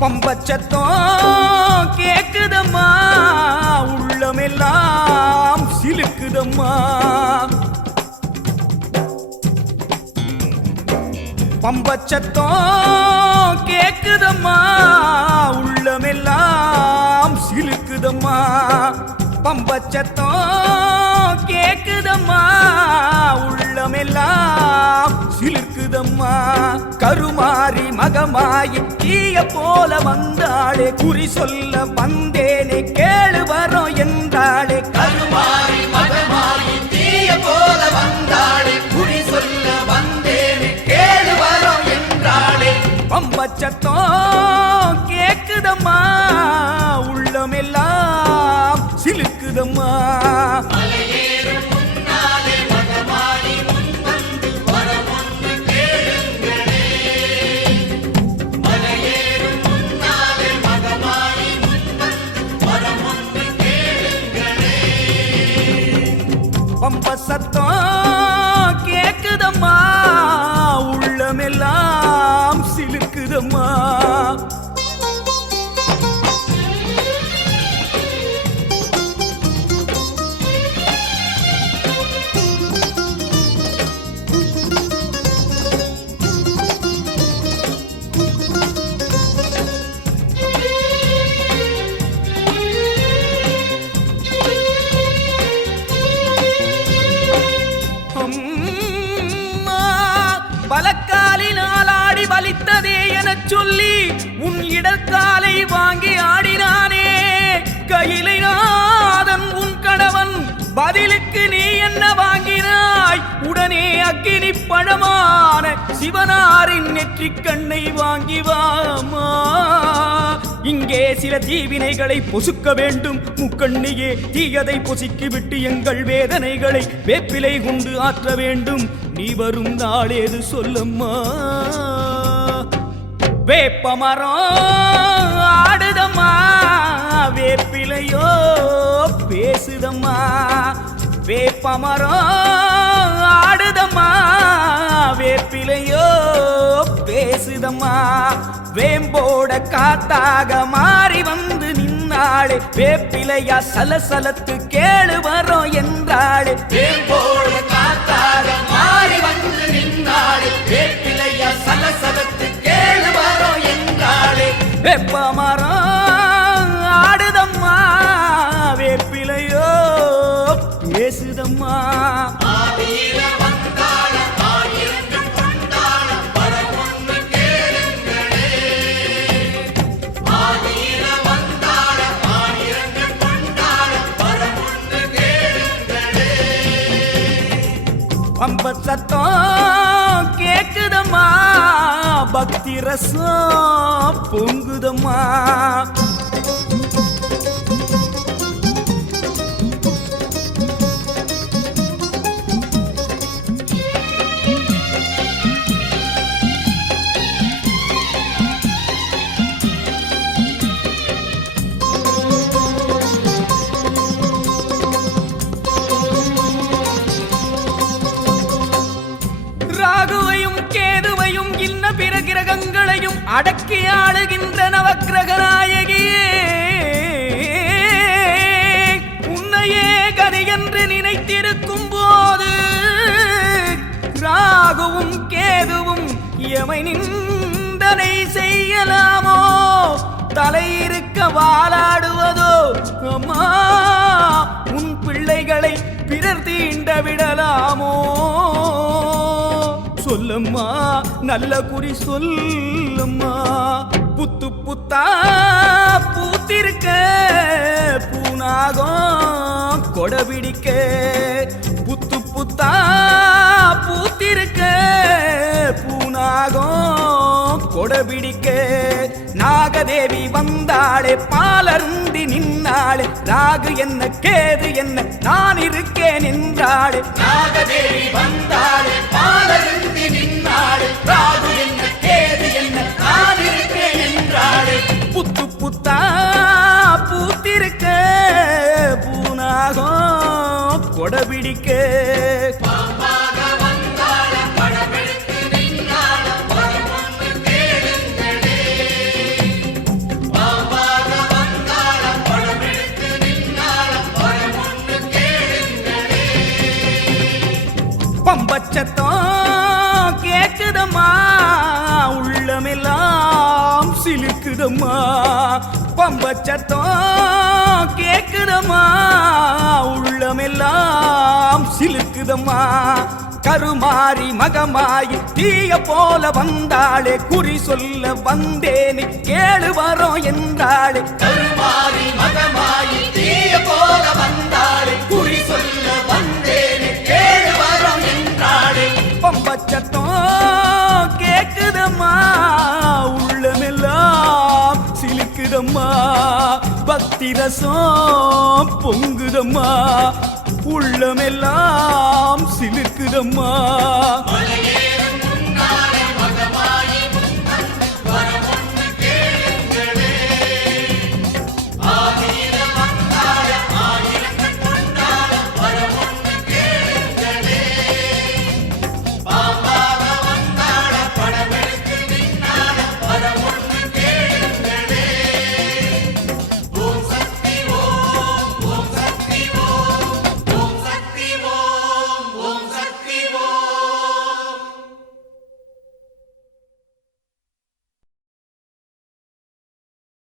பம்பச்சத்தம் கேக்குதம்மா, உள்ளமெல்லாம் சிலுக்குதம்மா. பம்பச்சத்தம் கேக்குதம்மா, உள்ளமெல்லாம் சிலுக்குதம்மா. பம்பச்சத்தம் கேக்குதம்மா, உள்ளமெல்லாம் சிலுக்குதம்மா. கருமாறி மகமாயி தீய போல வந்தாளே, குறி சொல்ல வந்தேனே கேளு வரோம் என்றாளே. கருமாறி மகமாயி தீய போல வந்தாளே, குறி சொல்ல வந்தேனே கேளு வரோம் என்றாளே. பம்பச்சத்தம் கேக்குதம்மா, உள்ளமெல்லாம் சிலுக்குதம்மா. மலையேறும் முன்னாலே மகமாயி முன் வந்து வரமொன்று கேளுங்களே. மலையேறும் முன்னாலே மகமாயி முன் வந்து வரமொன்று கேளுங்களே. பம்ப சத்தம் கேக்குதம்மா, உள்ளமெல்லாம் சிலுக்குதம்மா. பலக்காலினால் ஆடி வலித்ததே எனச் சொல்லி உன் இடக்காலை வாங்கி ஆடினானே. கையிலை நாதன் உன் கணவன், பதிலுக்கு நீ என்ன வாங்கினாய்? உடனே அக்கினி பழமான சிவனாரின் நெற்றிக் கண்ணை வாங்கி வாமா. இங்கே சில தீவினைகளை பொசுக்க வேண்டும், முக்கண்ணியே தீயதை பொசுக்கி விட்டு எங்கள் வேதனைகளை வேப்பிலை கொண்டு ஆற்ற வேண்டும். நீ வரும் நாளேது சொல்லம்மா. வேப்பமரம் ஆடுதம்மா, வேப்பிலையோ பேசுதம்மா. வேப்பமரம் ஆடுதம்மா, வேப்பிலையோ பேசுதம்மா. வேம்போட காத்தாக மாறி வந்து நின்னாளே, வேப்பிலையா சலசலத்து கேளு வரோம் என்றாளே. வேம்போட காத்தாக மாறி வந்து நின்னாளே, வேப்பிலையா சலசலத்து கேளு வரோம் என்றாளே. வேப்பமரம் ஆடுதம்மா, வேப்பிலையோ பேசுதம்மா. ஆதியில வந்தாள ஆயிரங்கள் கொண்டாள வரமொன்று கேளுங்களே. ஆதியில வந்தாள ஆயிரங்கள் கொண்டாள வரமொன்று கேளுங்களே. பம்ப சத்தம் கேக்குதம்மா, பக்தி ரசம் பொங்குதம்மா. ராகுவையும் கேதுவையும் இன்ன பிற கிரகங்களையும் அடக்கி ஆளுகின்ற நவக்கிரக நாயகியே, உன்னையே கதி என்று நினைத்திருக்கும் போது ராகுவும் கேதுவும் எமை நிந்தனை செய்யலாமோ? தலையிருக்க வாலாடுவதோ? அம்மா, உன் பிள்ளைகளை பிறர் தீண்ட விடலாமோ? சொல்லம்மா, நல்ல குறி சொல்லம்மா. புத்து புத்தா பூத்திருக்க பூனாகம் கொடபிடிக்க. புத்து புத்தா பூத்திருக்க பூனாகம் கொடபிடிக்க. நாகதேவி வந்தாளே, பாலருந்தி நின்னாளே. ராகு என்ன கேது என்ன நான் இருக்கேன் என்றாளே. நாகதேவி வந்தாளே, பாலருந்தி நின்னாளே. ராகு என்ன கேது என்ன நான் இருக்கேன் என்றாளே. புத்து புத்தா பூத்திருக்க பூனாகம் கொடபிடிக்க. பாம்பாக வந்தாள படமெடுத்து நின்னாள வரமொன்று கேளுங்களே. கேக்குதம்மா பம்பச்சத்தம் கேக்குதம்மா உள்ளமெல்லாம் சிலுக்குதம்மா கருமாறி மகமாயி தீய போல வந்தாளே குறி சொல்ல வந்தேனே கேளு வரோம் என்றாளே கருமாறி மகமாயி தீய போல வந்தாளே குறி சொல்ல வந்தேனே கேளு வரோம் என்றாளே பம்பச்சத்தம் கேக்குதம்மா உள்ளமெல்லாம் சிலுக்குதம்மா பக்தி ரசம் பொங்குதம்மா உள்ளமெல்லாம் சிலுக்குதம்மா மலையே